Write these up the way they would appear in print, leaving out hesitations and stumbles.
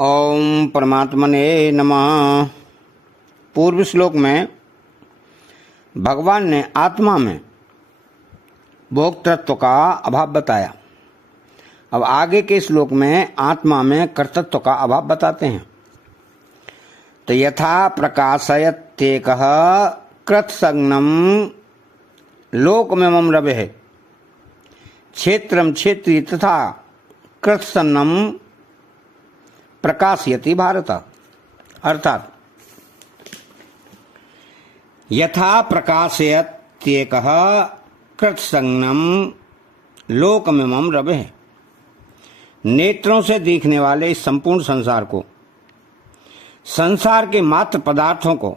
ओम परमात्मने नमः। पूर्व श्लोक में भगवान ने आत्मा में भोक्तृत्व का अभाव बताया। अब आगे के श्लोक में आत्मा में कर्तृत्व का अभाव बताते हैं। तो यथा प्रकाशयत्येकः कृत्संज्ञं लोकमिमं रवेः क्षेत्रं क्षेत्री तथा कृत्सन्नं प्रकाशयति भारत। अर्थात यथा प्रकाशयत्येकः कृत्संज्ञं लोकमिमं रवेः, नेत्रों से देखने वाले इस संपूर्ण संसार को, संसार के मात्र पदार्थों को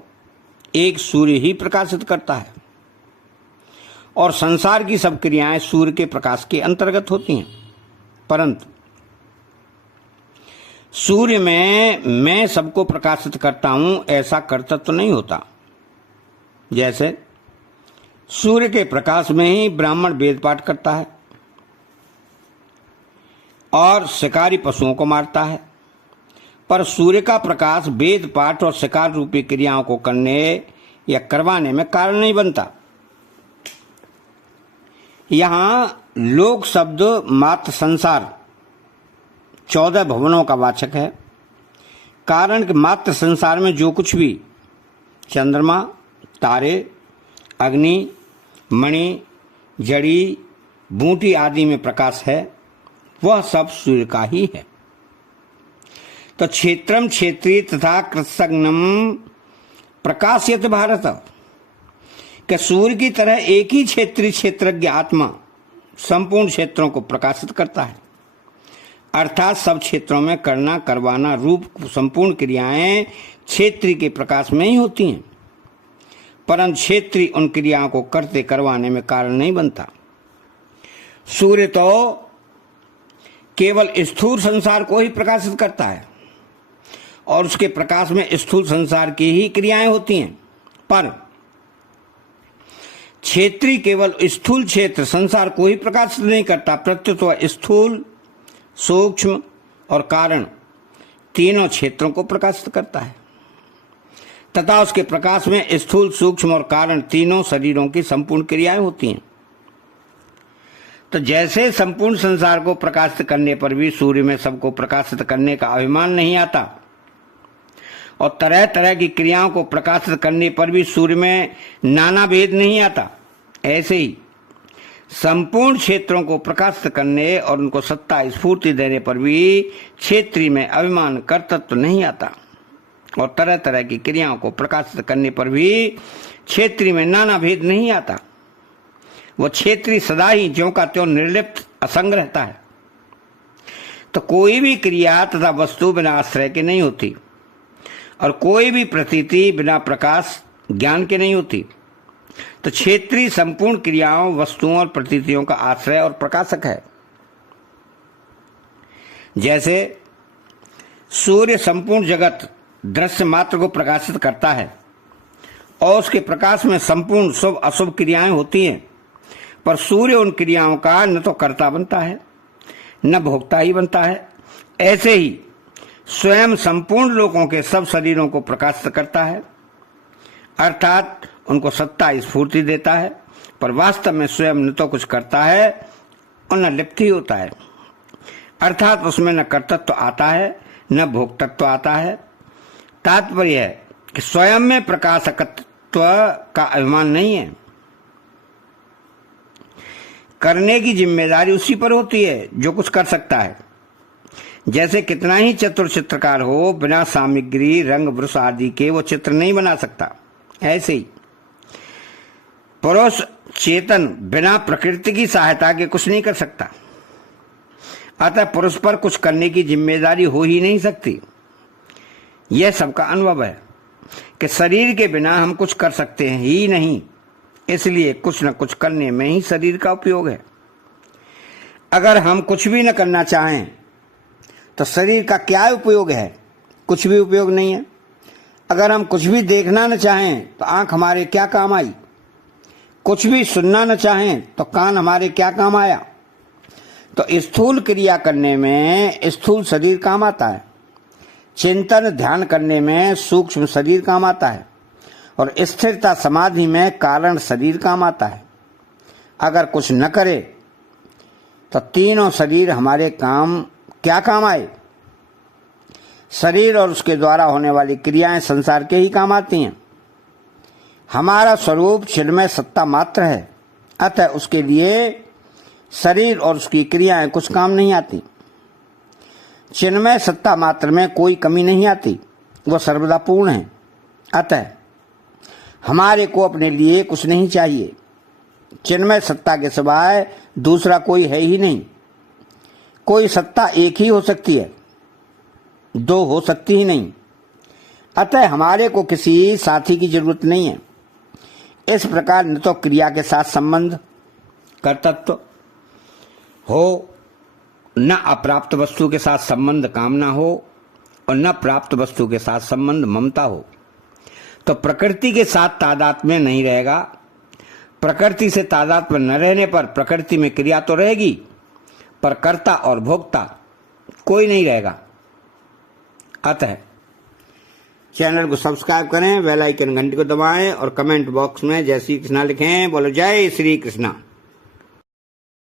एक सूर्य ही प्रकाशित करता है और संसार की सब क्रियाएं सूर्य के प्रकाश के अंतर्गत होती हैं। परंतु सूर्य में मैं सबको प्रकाशित करता हूं ऐसा कर्तव्य नहीं होता। जैसे सूर्य के प्रकाश में ही ब्राह्मण वेद पाठ करता है और शिकारी पशुओं को मारता है, पर सूर्य का प्रकाश वेद पाठ और शिकार रूपी क्रियाओं को करने या करवाने में कारण नहीं बनता। यहां लोक शब्द मात्र संसार 14 भुवनों का वाचक है। कारण कि मात्र संसार में जो कुछ भी चंद्रमा, तारे, अग्नि, मणि, जड़ी, बूटी आदि में प्रकाश है वह सब सूर्य का ही है। तो क्षेत्रम क्षेत्री तथा कृत्संज्ञं प्रकाशयति भारत, कि सूर्य की तरह एक ही क्षेत्रीय क्षेत्रज्ञ आत्मा संपूर्ण क्षेत्रों को प्रकाशित करता है। अर्थात सब क्षेत्रों में करना करवाना रूप संपूर्ण क्रियाएं क्षेत्री के प्रकाश में ही होती हैं, परंतु क्षेत्री उन क्रियाओं को करते करवाने में कारण नहीं बनता। सूर्य तो केवल स्थूल संसार को ही प्रकाशित करता है और उसके प्रकाश में स्थूल संसार की ही क्रियाएं होती हैं, पर क्षेत्री केवल स्थूल क्षेत्र संसार को ही प्रकाशित नहीं करता, प्रत्युत वह स्थूल, सूक्ष्म और कारण तीनों क्षेत्रों को प्रकाशित करता है तथा उसके प्रकाश में स्थूल, सूक्ष्म और कारण तीनों शरीरों की संपूर्ण क्रियाएं होती हैं। तो जैसे संपूर्ण संसार को प्रकाशित करने पर भी सूर्य में सबको प्रकाशित करने का अभिमान नहीं आता और तरह तरह की क्रियाओं को प्रकाशित करने पर भी सूर्य में नाना भेद नहीं आता, ऐसे ही संपूर्ण क्षेत्रों को प्रकाशित करने और उनको सत्ता स्फूर्ति देने पर भी क्षेत्री में अभिमान कर्तृत्व नहीं आता और तरह तरह की क्रियाओं को प्रकाशित करने पर भी क्षेत्री में नाना भेद नहीं आता। वह क्षेत्री सदा ही ज्यों का त्यों निर्लिप्त असंग रहता है। तो कोई भी क्रिया तथा वस्तु बिना आश्रय के नहीं होती और कोई भी प्रतीति बिना प्रकाश ज्ञान के नहीं होती। तो क्षेत्री संपूर्ण क्रियाओं, वस्तुओं और प्रतीतियों का आश्रय और प्रकाशक है। जैसे सूर्य संपूर्ण जगत दृश्य मात्र को प्रकाशित करता है और उसके प्रकाश में संपूर्ण शुभ अशुभ क्रियाएं होती हैं, पर सूर्य उन क्रियाओं का न तो कर्ता बनता है न भोक्ता ही बनता है। ऐसे ही स्वयं संपूर्ण लोगों के सब शरीरों को प्रकाशित करता है, अर्थात उनको सत्ता स्फूर्ति देता है, पर वास्तव में स्वयं न तो कुछ करता है और न लिप्त ही होता है। अर्थात उसमें न कर्तृत्व आता है न भोक्तृत्व आता है। तात्पर्य है कि स्वयं में प्रकाशकत्व का अभिमान नहीं है। करने की जिम्मेदारी उसी पर होती है जो कुछ कर सकता है। जैसे कितना ही चतुर चित्रकार हो, बिना सामग्री, रंग, ब्रश आदि के वो चित्र नहीं बना सकता। ऐसे ही पुरुष चेतन बिना प्रकृति की सहायता के कुछ नहीं कर सकता। अतः पुरुष पर कुछ करने की जिम्मेदारी हो ही नहीं सकती। यह सबका अनुभव है कि शरीर के बिना हम कुछ कर सकते हैं ही नहीं, इसलिए कुछ न कुछ करने में ही शरीर का उपयोग है। अगर हम कुछ भी न करना चाहें तो शरीर का क्या उपयोग है? कुछ भी उपयोग नहीं है। अगर हम कुछ भी देखना न चाहें तो आंख हमारे क्या काम आई? कुछ भी सुनना न चाहें तो कान हमारे क्या काम आया? तो स्थूल क्रिया करने में स्थूल शरीर काम आता है, चिंतन ध्यान करने में सूक्ष्म शरीर काम आता है और स्थिरता समाधि में कारण शरीर काम आता है। अगर कुछ न करे तो तीनों शरीर हमारे काम क्या काम आए? शरीर और उसके द्वारा होने वाली क्रियाएं संसार के ही काम आती हैं। हमारा स्वरूप चिन्मय सत्ता मात्र है, अतः उसके लिए शरीर और उसकी क्रियाएं कुछ काम नहीं आती। चिन्मय सत्ता मात्र में कोई कमी नहीं आती, वह सर्वदा पूर्ण है। अतः हमारे को अपने लिए कुछ नहीं चाहिए। चिन्मय सत्ता के सिवाय दूसरा कोई है ही नहीं। कोई सत्ता एक ही हो सकती है, दो हो सकती ही नहीं। अतः हमारे को किसी साथी की जरूरत नहीं है। इस प्रकार न तो क्रिया के साथ संबंध कर्तृत्व हो, न अप्राप्त वस्तु के साथ संबंध कामना हो और न प्राप्त वस्तु के साथ संबंध ममता हो, तो प्रकृति के साथ तादात्म्य नहीं रहेगा। प्रकृति से तादात्म्य न रहने पर प्रकृति में क्रिया तो रहेगी, पर कर्ता और भोक्ता कोई नहीं रहेगा। अतः चैनल को सब्सक्राइब करें, बेल आइकन घंटी को दबाएं और कमेंट बॉक्स में जय श्री कृष्णा लिखें। बोलो जय श्री कृष्णा।